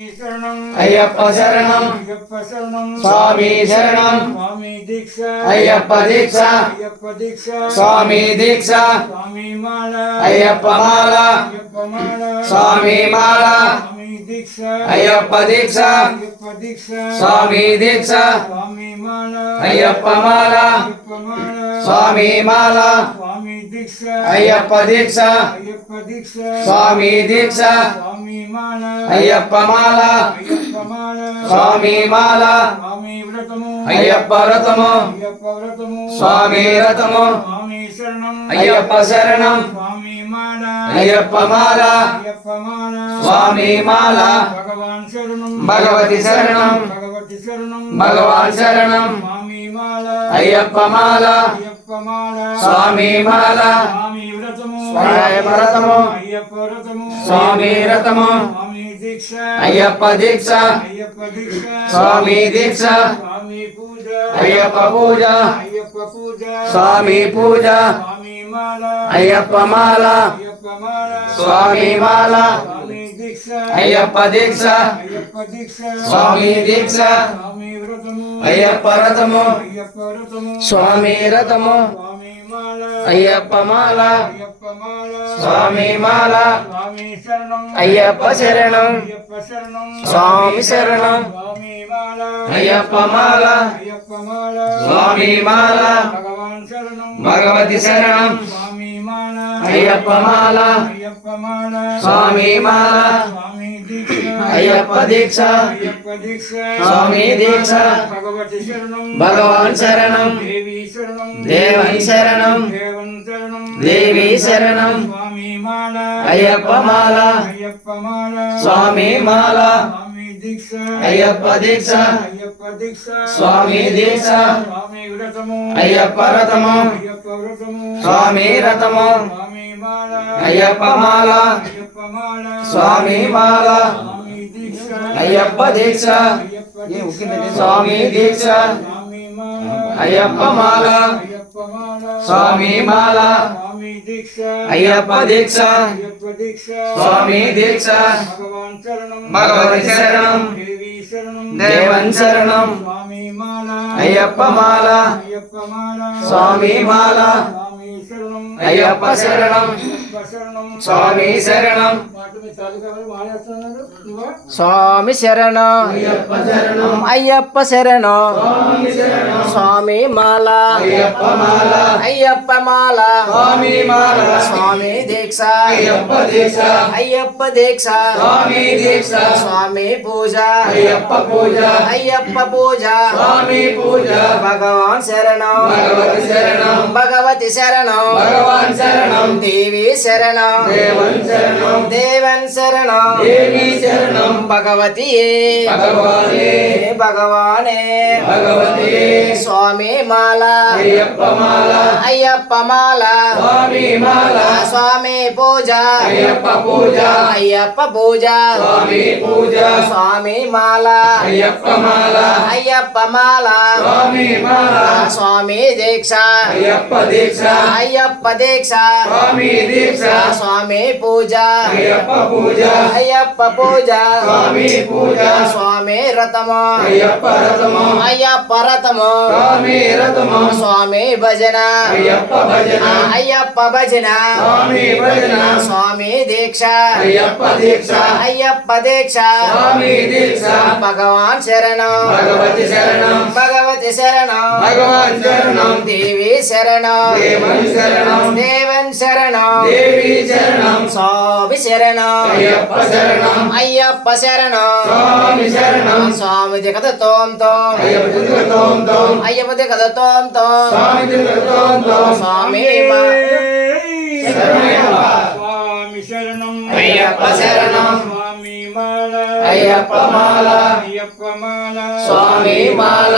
అయ్యప్ప శరణం స్వామి శరణం అయ్యప్ప దీక్ష స్వామి దీక్ష అయ్యప్ప మాల స్వామి మాల అయ్యప్ప దీక్ష స్వామి దీక్ష అయ్యప్ప మాల స్వామి మాల అయ్యప్ప దీక్ష స్వామి దీక్ష అయ్యప్ప మాల స్వామి మాల అయ్యప్ప వ్రతము స్వామి వ్రతము అయ్యప్ప శరణం అయ్యప్ప మాల స్వామి మాల భగవతి శరణం భగవాన్ శరణం అయ్యప్ప మాల స్వామి మాల వ్రతము స్వామి వ్రతము అయ్యప్ప దీక్ష స్వామి దీక్ష అయ్యప్ప పూజ స్వామి పూజ అయ్యప్ప మాల స్వామి మాల అయ్యప్ప దీక్ష స్వామి దీక్ష అయ్యప్ప వ్రతము స్వామి వ్రతము అయ్యప్ప మాల స్వామి మాల అయ్యప్ప శరణం స్వామి శరణం అయ్యప్ప మాల స్వామి మాల భగవతి శరణం అయ్యప్ప మాల స్వామి మాల అయ్యప్ప దీక్ష స్వామి దీక్ష భగవాన్ శరణం దేవన్ శరణం దేవి శరణం అయ్యప్ప మాల స్వామి మాల అయ్యప్ప దీక్ష స్వామి దీక్ష అయ్యప్ప వ్రతము స్వామి వ్రతము అయ్యప్ప మాల స్వామి మాల అయ్యప్ప దీక్ష స్వామి దీక్ష అయ్యప్ప మాల స్వామి మాల అయ్యప్ప దీక్ష స్వామి దీక్ష భగవతి శరణం దేవన్ శరణం అయ్యప్ప మాల స్వామి మాల అయ్యప్ప శరణం స్వామి శరణం స్వామి శరణం అయ్యప్ప శరణం స్వామి మాల అయ్యప్ప మాల స్వామి మాల స్వామి దీక్ష అయ్యప్ప దీక్ష అయ్యప్ప దీక్ష స్వామి దీక్ష స్వామి పూజ అయ్యప్ప పూజ అయ్యప్ప పూజ స్వామి పూజ భగవాన్ శరణం భగవతి శరణం భగవతి శరణం భగవాన్ శరణం దేవి శరణం దేవన్ శరణం దేవన్ శరణం దేవి శరణం భగవతి భగవానే భగవానే భగవతి స్వామి మాల అయ్యప్ప మాల అయ్యప్ప మాల స్వామి మాల స్వామి పూజ అయ్యప్ప పూజ అయ్యప్ప పూజ స్వామి పూజ స్వామి మాల అయ్యప్ప మాల అయ్యప్ప మాల స్వామి మాల స్వామి దీక్ష అయ్యప్ప దీక్ష అయ్యప్ప దీక్ష స్వామి దీక్ష స్వామి పూజ అయ్యప్ప పూజ అయ్యప్ప పూజ స్వామి పూజ స్వామి రథము అయ్యప్ప రథము అయ్యప్ప రథము స్వామి రథము స్వామి భజన అయ్యప్ప భజన అయ్యప్ప భజన స్వామి భజన స్వామి దీక్ష అయ్యప్ప దీక్ష అయ్యప్ప దీక్ష స్వామి దీక్ష భగవాన్ శరణం భగవతి శరణం భగవతి శరణం భగవాన్ శరణం దేవి శరణం దేవన్ శరణం దేవన్ శరణం దేవి శరణం స్వామి శరణం అయ్యప్ప శరణం అయ్యప్ప శరణం స్వామి శరణం స్వామి దిగత తోం తోం అయ్యప్ప దిగ తోం తోం అయ్యప్ప దిగత తోం తోం స్వామి దిగ తోం తోం స్వామి శరణయ్యప్ప స్వామి శరణం అయ్యప్ప శరణం స్వామి మాల అయ్యప్ప మాల అయ్యప్ప మాల స్వామి మాల